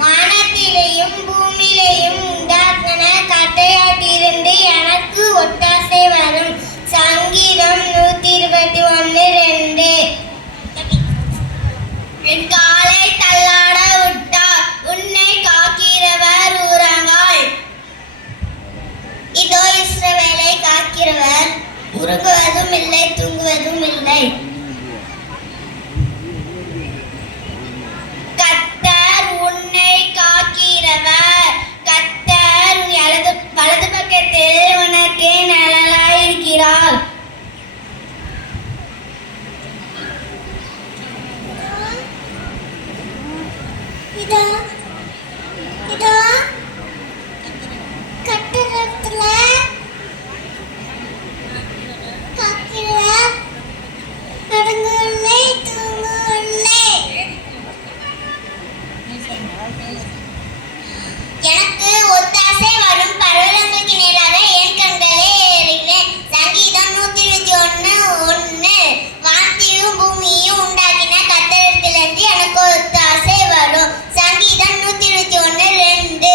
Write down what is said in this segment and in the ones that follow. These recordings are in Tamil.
வானத்திலேயும் பூமியிலேயும் உண்டாக்கின கட்டையாட்டிருந்து எனக்கு ஒத்தாசை வரும். சங்கீதம் 121:2. என் காலை தள்ளாட விட்டார், உன்னை காக்கிறவர் உறங்காள். இதோ இஸ்ரவேலை காக்கிறவர் உறங்குவதும் இல்லை, தூங்குவதும் இல்லை. கர்த்தர் உன்னை காக்கிறவர். கர்த்தர் வலது பக்கத்தில் உனக்கு நிழலாயிருக்கிறார். இதோ இதோ கட்டடத்துல காக்கிறவர் நடங்கவில்லை, தூங்கவில்லை. எனக்கு ஒத்தாசை வரும். பர்வதங்களுக்கு நேராக என் கண்களை ஏறினேன். சங்கீதம் 121:1. வானத்தையும் பூமியையும் உண்டாக்கின கர்த்தரிடத்திலிருந்து எனக்கு ஒத்தாசை வரும். சங்கீதம் 121:2.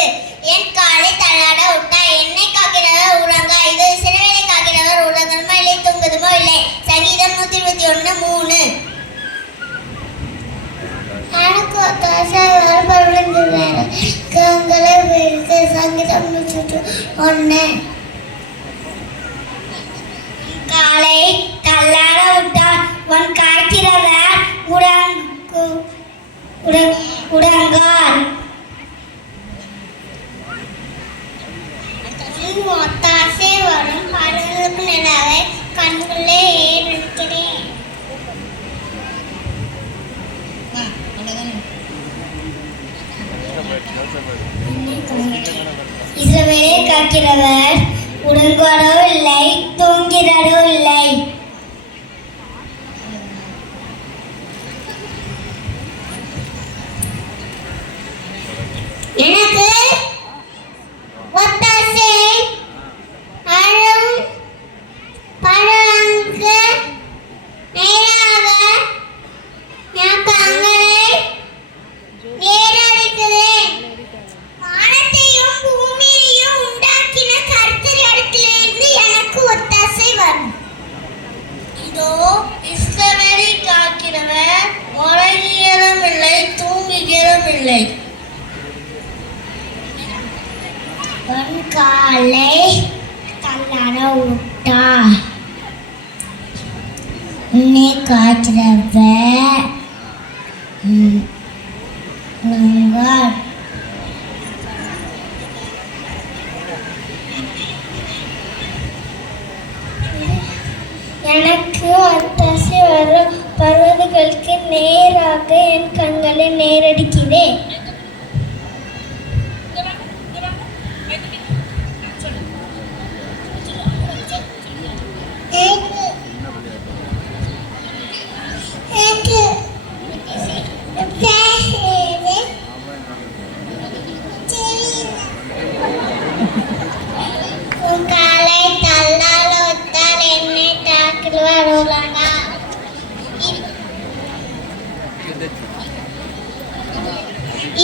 என் காலை தள்ளாட விட்டார், என்னை காக்கிறவர் உறங்கா. இதோ இஸ்ரவேலை காக்கிறவர் உறங்குமோ இல்லை, தூங்குதுமோ இல்லை. சங்கீதம் 121:3. எனக்கு ஒத்தாசை வரும். சங்கீதம் 121. காலை தள்ளாட விட்டார், உன் காக்கிறவர் உறங்கார். ஒத்தாசை வரும். பர்வதங்களுக்கு நேராக கண்களே ஏறிக்கிறேன். இஸ்ரவேலை காக்கிறவர் உறங்குவாரோ இல்லை, தூங்கிறாரோ இல்லை. எனக்கு ஒத்தாசை வரும். பர்வதங்களுக்கு நேராக என் கண்களை ஏறடிக்கிறேன். வானத்தையும் பூமியையும் உண்டாக்கின கர்த்தரிடத்திலிருந்து எனக்கு ஒத்தாசை வரும். இதோ இஸ்ரவேலை காக்கிறவர் உறங்குகிறதும் இல்லை, தூங்குகிறதும் இல்லை. உன் காலை தள்ளாட விட்டார், உன்னை காக்கிறவர் உறங்குவார். எனக்கு ஒத்தாசை வரும். பர்வதங்களுக்கு நேராக என் கண்களை நேரடிக்கிறேன்.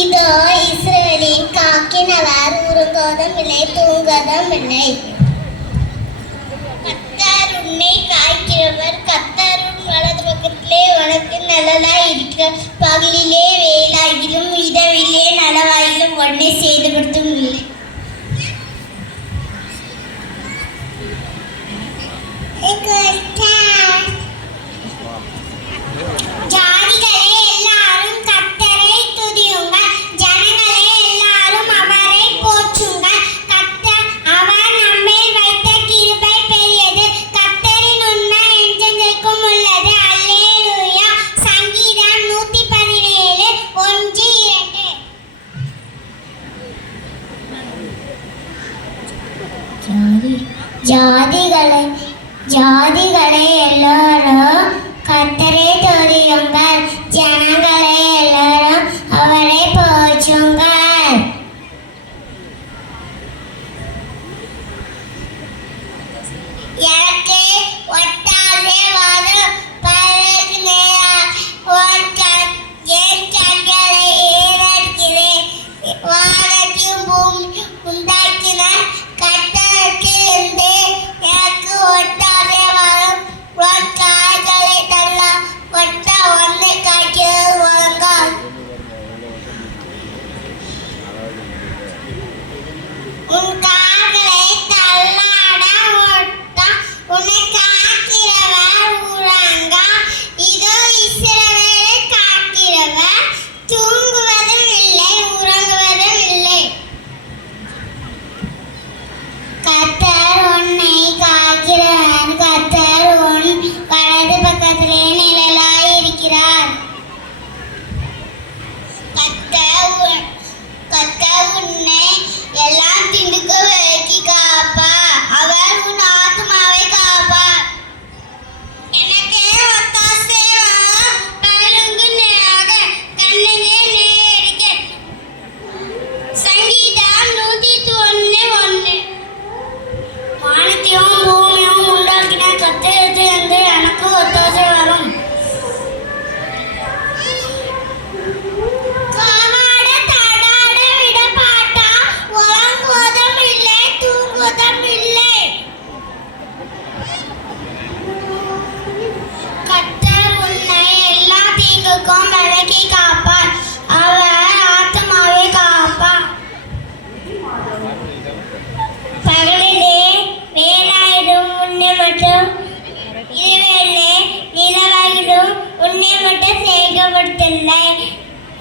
இதோ இஸ்ரவேலை காக்கிறவர் உறங்குவதும் இல்லை, தூங்குவதும் இல்லை. கர்த்தர் உன்னை காக்கிறவர். கர்த்தர் வலது பக்கத்திலே உனக்கு நிழலாய் இருக்கிறார். பகலிலே வேலாகிலும் இரவிலே நனவாகிலும் ஒன்றை செய்துபடுத்தும் இல்லை. ஜாதிகளே எல்லாரும் கர்த்தரை துதியுங்கள், ஜனங்களே எல்லாரும் அவரை போற்றுங்கள். கர்த்தர் அவர் நம்மேல் வைத்த கிருபை பெரியது. கர்த்தரின் உண்மை என்றென்றைக்கும் உள்ளது. அல்லேலூயா. சங்கீதம் 117:1-2.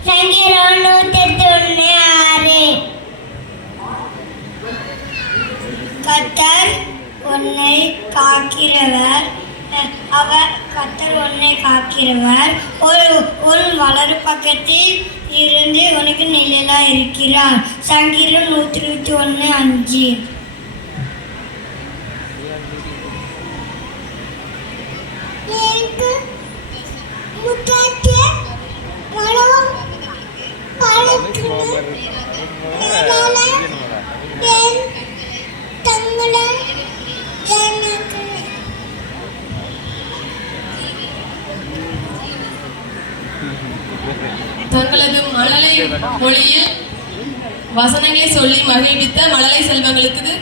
சங்கீதம் 101:6. கர்த்தர் உன்னை காக்கிறவர் உன் வலது பக்கத்தில் இருந்து உனக்கு நிழலா இருக்கிறார். சங்கீதம் 121:5. எனக்கு முட்டாட்ட மனம் பழக்கணும் தங்களை எனக்கு தங்களது மழலை மொழியில் வசனங்களை சொல்லி மகிழ்வித்த மழலை செல்வங்களுக்கு